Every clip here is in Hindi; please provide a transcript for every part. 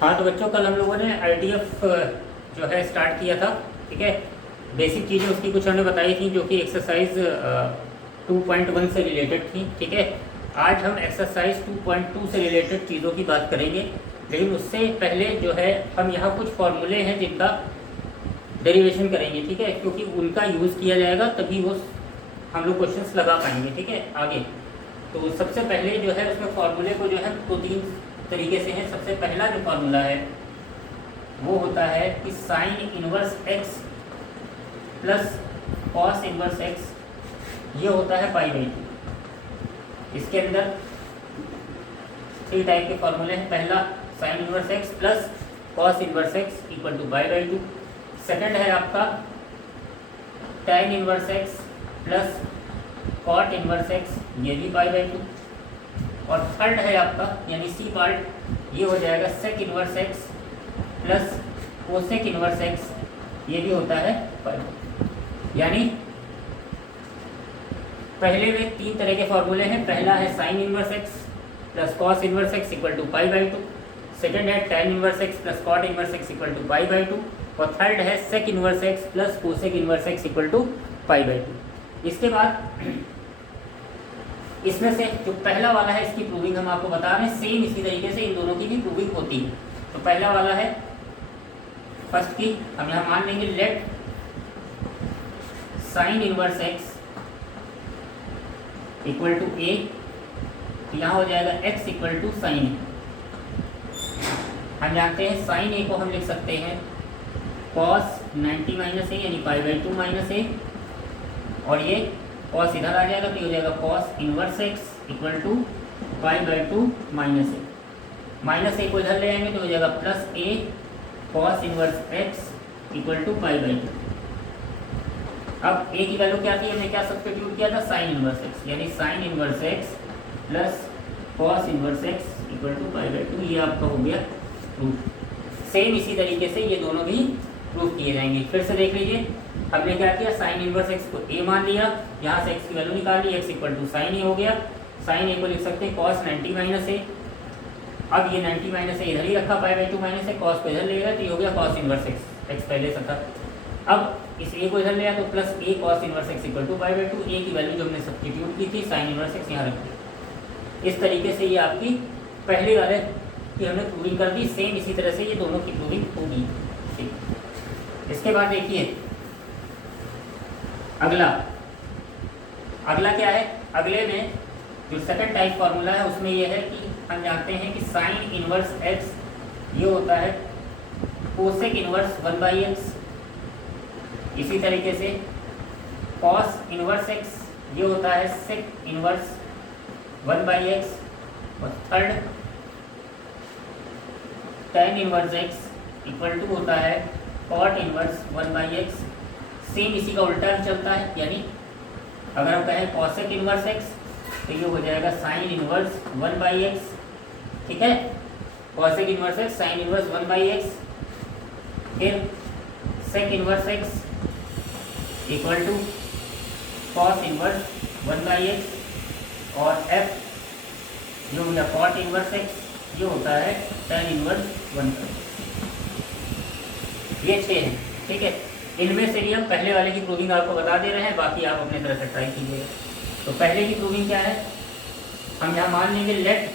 हाँ तो बच्चों, कल हम लोगों ने ITF जो है स्टार्ट किया था। ठीक है, बेसिक चीज़ें उसकी कुछ हमने बताई थी जो कि एक्सरसाइज 2.1 से रिलेटेड थी। ठीक है, आज हम एक्सरसाइज 2.2 से रिलेटेड चीज़ों की बात करेंगे, लेकिन उससे पहले जो है हम यहाँ कुछ फॉर्मूले हैं जिनका डेरिवेशन करेंगे। ठीक है, क्योंकि उनका यूज़ किया जाएगा तभी वो हम लोग क्वेश्चंस लगा पाएंगे। ठीक है, आगे तो सबसे पहले जो है उसमें फॉर्मूले को जो है 2-3 तरीके से है। सबसे पहला जो फार्मूला है वो होता है कि sign inverse x plus cos inverse x ये होता है π/2। इसके अंदर 3 टाइप के फॉर्मूले हैं। पहला sine inverse x plus cos inverse x equal to π/2। Second है आपका tan inverse x plus cot inverse x, ये भी π/2। और थर्ड है आपका यानी सी पार्ट, ये हो जाएगा sec inverse x plus cosec inverse x, ये भी होता है π/2। यानी पहले में 3 तरह के फॉर्मूले हैं। पहला है sine inverse x plus cos inverse x equal to π/2। Second है tan inverse x plus cot inverse x equal to π/2। और थर्ड है sec inverse x plus cosec inverse x equal to π/2। इसके बाद इसमें से जो पहला वाला है इसकी प्रूविंग हम आपको बता रहे हैं। सेम इसी तरीके से इन दोनों की भी प्रूविंग होती है। तो पहला वाला है फर्स्ट की, हम यहाँ मान लेंगे let sine inverse x equal to a, यहाँ हो जाएगा x equal to sine a। हम जानते हैं साइन a को हम लिख सकते हैं कॉस 90 माइनस a यानी π/2 माइनस a, और ये कॉस इधर आ जाएगा तो ये हो जाएगा cos inverse x equal to π/2 minus a। Minus a को इधर ले आएंगे तो हो जाएगा plus a cos inverse x equal to π/2। अब a की वैल्यू क्या थी, हमने क्या सब्स्टिट्यूट किया था, साइन इनवर्स x, यानी sine inverse x plus cos inverse x equal to π/2। ये आपका हो गया प्रूफ। सेम इसी तरीके से ये दोनों भी प्रूफ किए जाएंगे। फिर से देख लीजिए, हमने क्या किया, साइन इनवर्स x को a मान लिया, यहाँ से x की वैल्यू निकाल ली, x equal to sine a हो गया। साइन a को लिख सकते हैं कॉस 90 माइनस a। अब ये 90 माइनस a इधर ही रखा, π/2 माइनस a, कॉस को इधर ले गया तो ये हो गया कॉस इनवर्स x पहले से था। अब इस a को इधर ले आया तो plus a cos inverse x equal to π/2। a की वैल्यू जो हमने सब्स्टिट्यूट की थी साइन इनवर्स x यहाँ रख दी। इस तरीके से ये आपकी पहले वाले की हमने प्रूविंग कर दी। सेम इसी तरह से ये दोनों की प्रूविंग होगी। ठीक, इसके बाद देखिए अगला क्या है। अगले में जो सेकंड टाइप फार्मूला है उसमें यह है कि हम जानते हैं कि साइन इनवर्स x ये होता है कोसेक इनवर्स 1/x। इसी तरीके से कॉस इनवर्स x ये होता है सेक इनवर्स 1/x। और third tan inverse x equal to होता है कॉट इनवर्स 1/x। सेम इसी का उल्टा भी चलता है, यानी अगर हम कहें कॉसेक इनवर्स x तो ये हो जाएगा साइन इनवर्स 1/x। ठीक है, cosec inverse x sine inverse 1/x। फिर sec inverse x equal to cos inverse 1/x। और f जो हो गया कॉट इनवर्स x ये होता है tan इनवर्स 1/x। ये 6 हैं। ठीक है, इनमें से भी हम पहले वाले की प्रूविंग आपको बता दे रहे हैं, बाकी आप अपने तरह से ट्राई कीजिएगा। तो पहले की प्रूविंग क्या है, हम यहाँ मान लेंगे let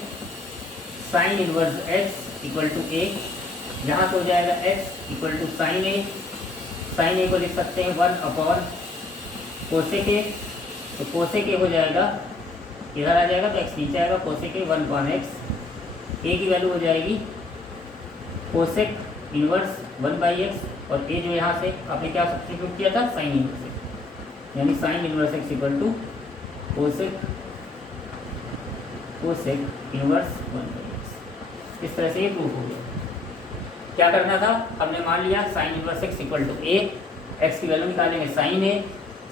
sine inverse x equal to a। यहाँ से हो जाएगा x equal to sine a। Sine a को लिख सकते हैं 1/, कोसेक a, तो कोसेक a हो जाएगा इधर आ जाएगा तो x नीचे आएगा, कोसेक a 1/x। a की वैल्यू हो जाएगी कोसेक इनवर्स 1/x। और a जो यहाँ से आपने क्या सब्स्टिट्यूट किया था, साइन इनवर्स x, यानी sine inverse x equal to cosec inverse 1/x। इस तरह से ये प्रूफ हो गया। क्या करना था, हमने मान लिया sine inverse x equal to a, x की वैल्यू निकालेंगे साइन a।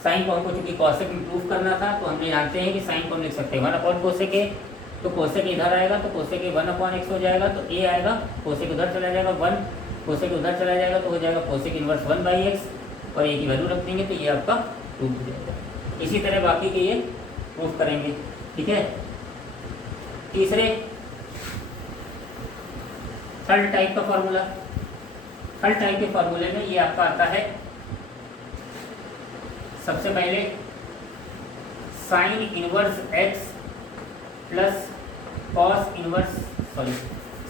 साइन को हमको चूंकि कॉसेक में प्रूफ करना था तो हमने जानते हैं कि साइन को हम लिख सकते हैं 1/कोसेक a। तो कोसेक इधर आएगा तो कोसेक a 1/x हो जाएगा, तो a आएगा, कोसेक उधर चला जाएगा 1, कोसेक उधर चला जाएगा तो हो जाएगा कोसेक इनवर्स 1/x। और a की वैल्यू रख देंगे तो ये आपका प्रूफ हो जाएगा। इसी तरह बाकी के ये प्रूफ करेंगे। ठीक है, तीसरे थर्ड टाइप का फॉर्मूला, थर्ड टाइप के फॉर्मूले में ये आपका आता है सबसे पहले sine inverse x plus cos inverse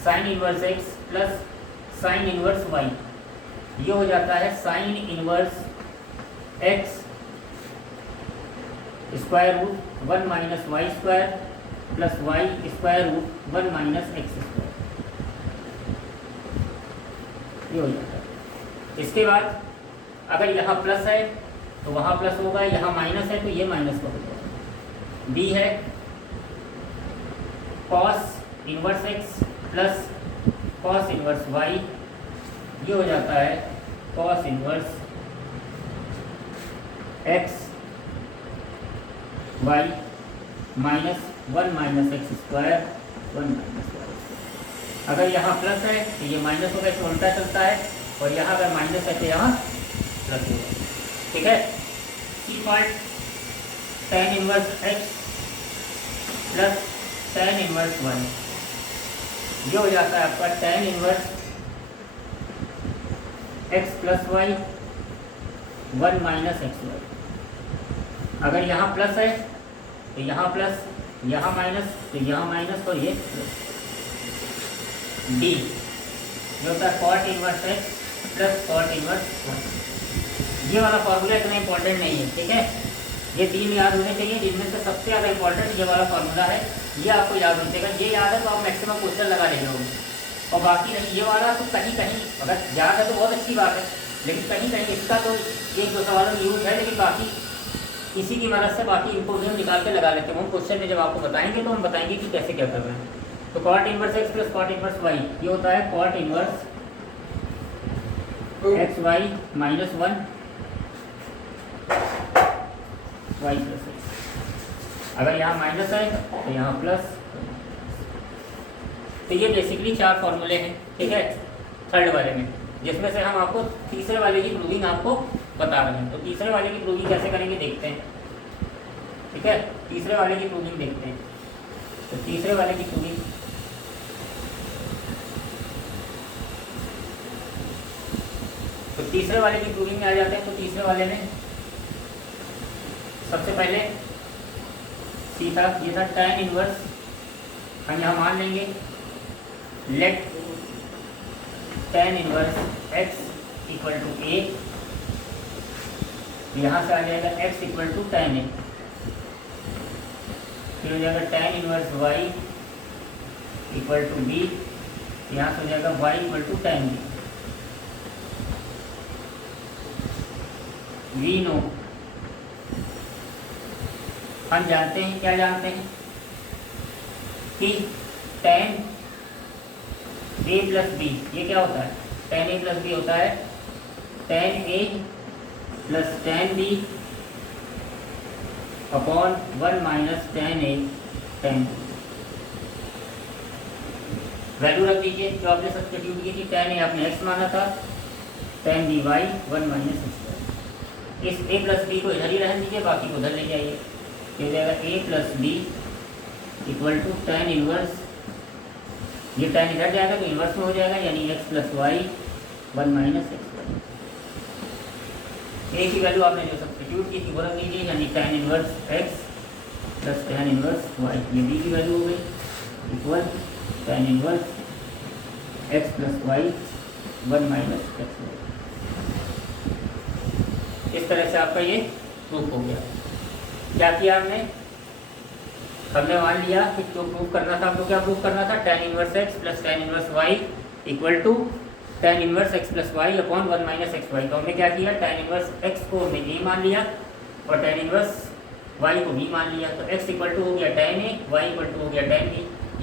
sine inverse x plus sine inverse y. ये हो जाता है sine inverse x square root 1 minus y square plus y square root 1 minus x square. ये हो जाता है। इसके बाद अगर यहाँ प्लस है तो वहाँ प्लस होगा, यहाँ माइनस है तो ये माइनस का होगा। बी है cos inverse x plus cos inverse y. ये हो जाता है cos inverse x y minus 1 minus x square 1 minus y. अगर यहाँ प्लस है तो ये माइनस होगा, इसमें उल्टा चलता है, और यहाँ अगर माइनस है तो यहाँ प्लस होगा। ठीक है। C part tan inverse x plus tan inverse y. ये हो जाता है आपका tan inverse x plus y 1 minus x y. अगर यहाँ प्लस है तो यहाँ प्लस, यहाँ माइनस तो यहाँ माइनस, और ये प्लस। डी ये होता है cot inverse x plus cot inverse y. ये वाला फॉर्मूला इतना इंपॉर्टेंट नहीं है, ठीक है। ये तीन याद होने चाहिए, जिनमें से सबसे ज़्यादा इंपॉर्टेंट ये वाला फॉर्मूला है। ये आपको याद हो जाएगा। ये याद है तो आप मैक्सिमम क्वेश्चन लगा ले जाओगे, और बाकी नहीं। ये वाला तो कहीं कहीं अगर याद है तो बहुत अच्छी बात है, लेकिन कहीं कहीं इसका तो एक दो सवालों में यूज है, लेकिन बाकी इसी की मदद से बाकी इंपोर्टेंट निकाल के लगा लेते हैं। हम क्वेश्चन में जब आपको बताएंगे तो हम बताएंगे कि कैसे क्या कर रहे हैं। तो cot inverse x plus cot inverse y, ये होता है cot inverse x y minus 1 y plus x. अगर यहाँ माइनस है तो यहाँ प्लस। तो ये बेसिकली 4 फॉर्मूले हैं, ठीक है, थर्ड वाले में, जिसमें से हम आपको तीसरे वाले की प्रूविंग आपको बता रहे हैं। तो तीसरे वाले की प्रूविंग कैसे करेंगे देखते हैं, ठीक है। तीसरे वाले की प्रूविंग देखते हैं। तो तीसरे वाले की प्रूविंग, तो तीसरे वाले की प्रूविंग में आ जाते हैं। तो तीसरे वाले में सबसे पहले सी था, ये था tan इनवर्स। हम यहाँ मान लेंगे let tan inverse x equal to a. यहाँ से आ जाएगा x equal to tan a. फिर हो जाएगा tan inverse y equal to b। यहाँ से हो जाएगा y equal to tan b। We know, हम जानते हैं, क्या जानते हैं कि tan a प्लस बी, ये क्या होता है, tan a प्लस बी होता है tan a plus tan b upon 1 minus tan a tan b। Value रख दीजिए जो आपने सब्स्टिट्यूट की थी। tan a आपने x माना था, tan b y 1 minus x। इस a प्लस बी को इधर ही रहने दीजिए, बाकी को उधर ले जाइए। हो जाएगा a plus b equal to tan inverse, ये tan इधर जाएगा तो इनवर्स में हो जाएगा, यानी x plus y 1 minus x y. A की वैल्यू आपने जो सब्स्टिट्यूट की थी वो रख दीजिए, यानी tan inverse x plus tan inverse y. ये b की वैल्यू हो गई equal tan inverse x plus y 1 minus x y. इस तरह से आपका ये प्रूफ हो गया। क्या किया हमने मान लिया कि जो प्रूफ करना था, हमको क्या प्रूफ करना था, tan inverse x plus tan inverse y equal to tan inverse x plus y upon 1 minus x y. तो हमने क्या किया, tan इनवर्स x को हमने a मान लिया और tan इनवर्स y को b मान लिया। तो x इक्वल टू हो गया tan a, y equal to हो गया tan b।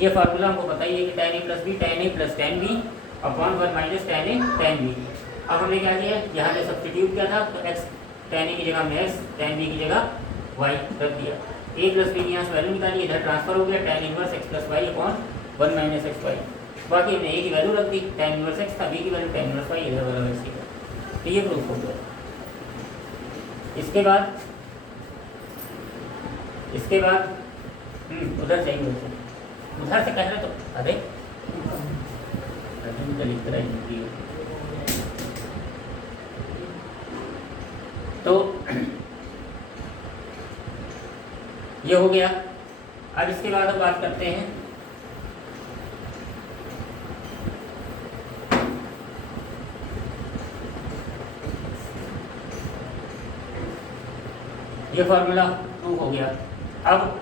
ये फार्मूला हमको बताइए कि tan a plus b tan a plus tan b upon 1 minus tan a tan b। अब हमने क्या किया, यहाँ से सब्स्टिट्यूट किया था, तो x tan a की जगह हमने x, tan b की जगह y रख दिया। a प्लस बी की यहाँ से वैल्यू निकाली, इधर ट्रांसफर हो गया tan inverse x plus y upon 1 minus x y. बाकी हमने a की वैल्यू रख दी, tan इनवर्स x था, b की वैल्यू tan इनवर्स y, इधर वाला वैसे ही। तो ये प्रूफ हो गया। इसके बाद उधर चाहिए, उधर से कह रहे तो अरे डिलीट कराई वीडियो। तो ये हो गया। अब इसके बाद हम बात करते हैं ये फॉर्मूला प्रूव हो गया। अब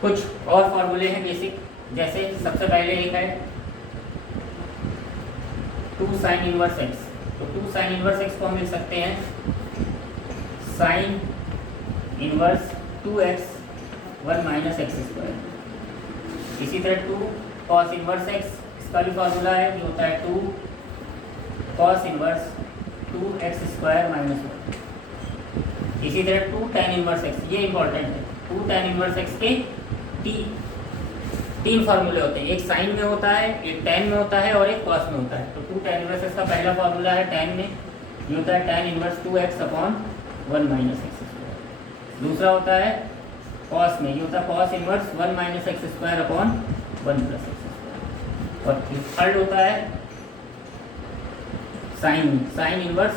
कुछ और फॉर्मूले हैं बेसिक, जैसे सबसे पहले एक है 2 साइन इनवर्स एक्स। तो 2 साइन इनवर्स एक्स को हम लिख सकते हैं sine inverse 2x 1 minus x square. इसी तरह 2 कॉस इनवर्स एक्स, इसका भी फॉर्मूला है, ये होता है 2 cos inverse 2x square minus 1। इसी तरह 2 tan इनवर्स एक्स, ये इंपॉर्टेंट है, 2 tan इनवर्स एक्स के तीन फार्मूले होते हैं, एक साइन में होता है, एक tan में होता है और एक कॉस में होता है। तो 2 tan इनवर्स एक्स का पहला फार्मूला है tan में, ये होता है tan inverse 2x upon 1 minus x square. दूसरा होता है कॉस में, ये होता है cos inverse 1 minus x square upon 1 plus x square. और थर्ड होता है sine inverse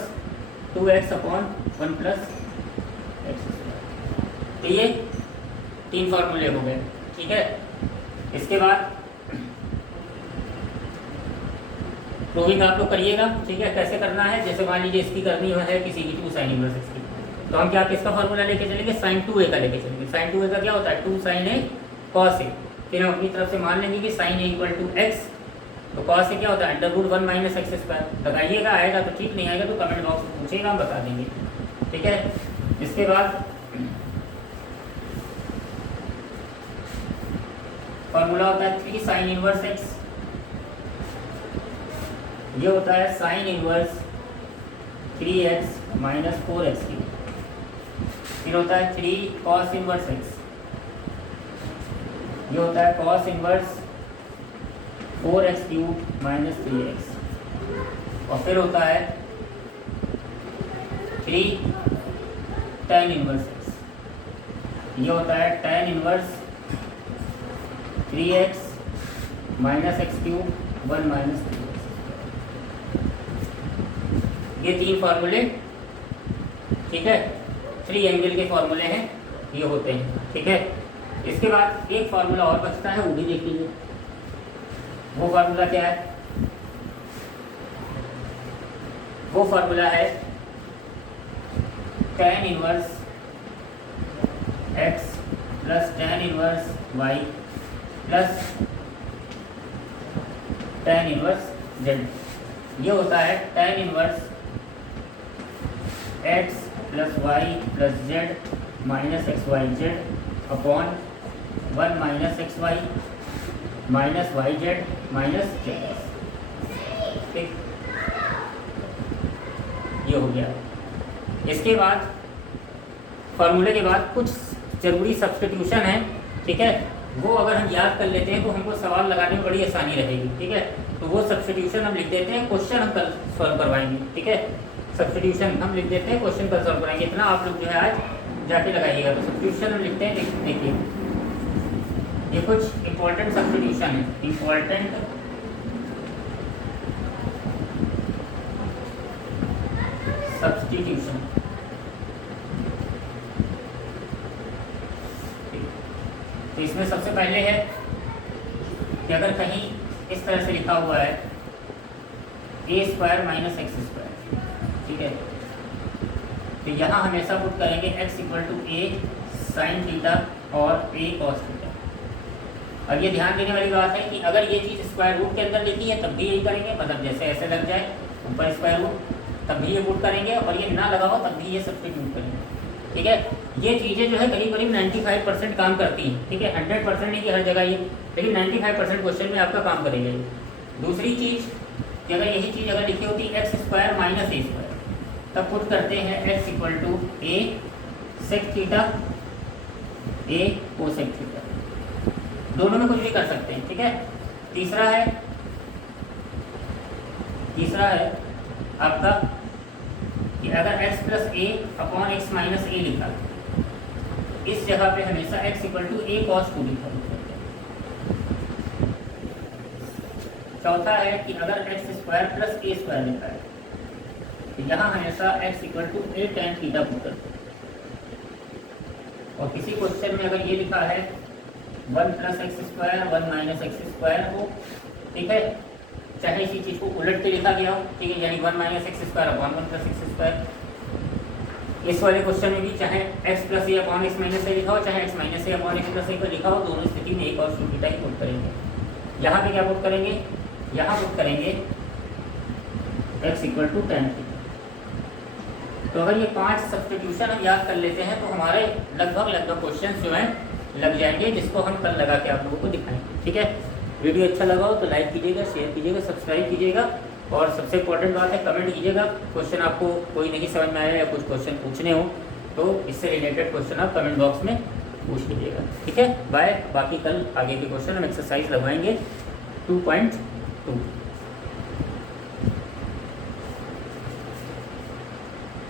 2x upon 1 plus x square. तो ये 3 फार्मूले हो गए, ठीक है। इसके बाद प्रूविंग आप लोग करिएगा, ठीक है। कैसे करना है, जैसे मान लीजिए इसकी करनी है किसी की 2 साइन इनवर्स एक्स की, तो हम क्या किसका फार्मूला लेके चलेंगे, साइन 2a का लेके चलेंगे। साइन 2a का क्या होता है 2 साइन a कॉस a। फिर हम अपनी तरफ से मान लेंगे कि sine a equal to x, तो कॉस a क्या होता है √1 माइनस एक्स स्क्वायर। लगाइएगा, आएगा तो ठीक, नहीं आएगा तो कमेंट बॉक्स में पूछिएगा, हम बता देंगे, ठीक है। इसके बाद फॉर्मूला होता है 3 साइन इनवर्स एक्स, ये होता है sine inverse 3x minus 4x की। फिर होता है 3 कॉस इनवर्स एक्स, ये होता है cos inverse 4x cube minus 3x। और फिर होता है 3 tan इनवर्स एक्स, ये होता है tan inverse 3x minus x cube 1 minus 3x। ये 3 फार्मूले, ठीक है, 3 एंगल के फार्मूले हैं, ये होते हैं, ठीक है। इसके बाद एक फार्मूला और बचता है, वो भी देख लीजिए। वो फार्मूला क्या है, वो फार्मूला है tan inverse x plus tan inverse y plus tan inverse z। ये होता है tan inverse x plus y plus z minus x y z upon 1 minus x y minus y z minus z, ठीक, ये हो गया। इसके बाद फार्मूले के बाद कुछ ज़रूरी सब्स्टिट्यूशन है, ठीक है, वो अगर हम याद कर लेते हैं तो हमको सवाल लगाने में बड़ी आसानी रहेगी, ठीक है। तो वो सब्स्टिट्यूशन हम लिख देते हैं, क्वेश्चन हम कल सॉल्व करवाएंगे, ठीक है। सब्स्टिट्यूशन हम लिख देते हैं, क्वेश्चन कल सॉल्व कराएंगे, इतना आप लोग जो है आज जाके लगाइएगा। तो सब्स्टिट्यूशन हम लिखते हैं, देखिए ये कुछ इंपॉर्टेंट सब्स्टिट्यूशन है, इंपॉर्टेंट सब्स्टिट्यूशन। तो इसमें सबसे पहले है कि अगर कहीं इस तरह से लिखा हुआ है a square minus x square, ठीक है, तो यहाँ हमेशा पुट करेंगे x equal to a sine theta और a कॉस थीटा। अब ये ध्यान देने वाली बात है कि अगर ये चीज़ स्क्वायर रूट के अंदर लिखी है तब भी यही करेंगे, मतलब जैसे ऐसे लग जाए ऊपर स्क्वायर रूट तब भी ये पुट करेंगे, और ये ना लगा हो तब भी ये सब्स्टिट्यूट करेंगे, ठीक है। ये चीज़ें जो है करीब करीब 95% काम करती हैं, ठीक है। 100% नहीं कि हर जगह ये, लेकिन 95% क्वेश्चन में आपका काम करेगा ये। दूसरी चीज़ कि अगर यही चीज़ अगर लिखी होती x square minus a square, तब पुट करते हैं x equal to a sec theta a cosec theta, दोनों में कुछ भी कर सकते हैं, ठीक है। तीसरा है आपका कि अगर x plus a upon x minus a लिखा, इस जगह पे हमेशा x equal to a cos 2 लिखा, चौथा है कि अगर x square plus a square लिखा है तो यहाँ हमेशा x equal to a tan theta put करते हैं। और किसी क्वेश्चन में अगर ये लिखा है 1 plus x square 1 minus x square हो, ठीक है, चाहे इसी चीज़ को उलट के लिखा गया हो, ठीक है, यानी 1 minus x square upon 1 plus x square. इस वाले क्वेश्चन में भी चाहे x plus a upon x minus a लिखा हो, चाहे एक्स माइनस ए अपॉन एक्स प्लस ए को लिखा हो, दोनों स्थिति में एक और थीटा ही पुट करेंगे। यहाँ पे क्या पुट करेंगे, यहाँ पुट करेंगे x equal to tan theta. तो अगर ये 5 सब्स्टिट्यूशन हम याद कर लेते हैं तो हमारे लगभग क्वेश्चन जो हैं लग जाएंगे, जिसको हम कल लगा के आप लोगों को दिखाएंगे। ठीक है, वीडियो अच्छा लगा हो तो लाइक कीजिएगा, शेयर कीजिएगा, सब्सक्राइब कीजिएगा, और सबसे इंपॉर्टेंट बात है कमेंट कीजिएगा। क्वेश्चन आपको कोई नहीं समझ में आया या कुछ क्वेश्चन पूछने हो तो इससे रिलेटेड क्वेश्चन आप कमेंट बॉक्स में पूछ लीजिएगा। ठीक है, बाय। बाकी कल आगे के क्वेश्चन हम एक्सरसाइज लगवाएंगे 2.2।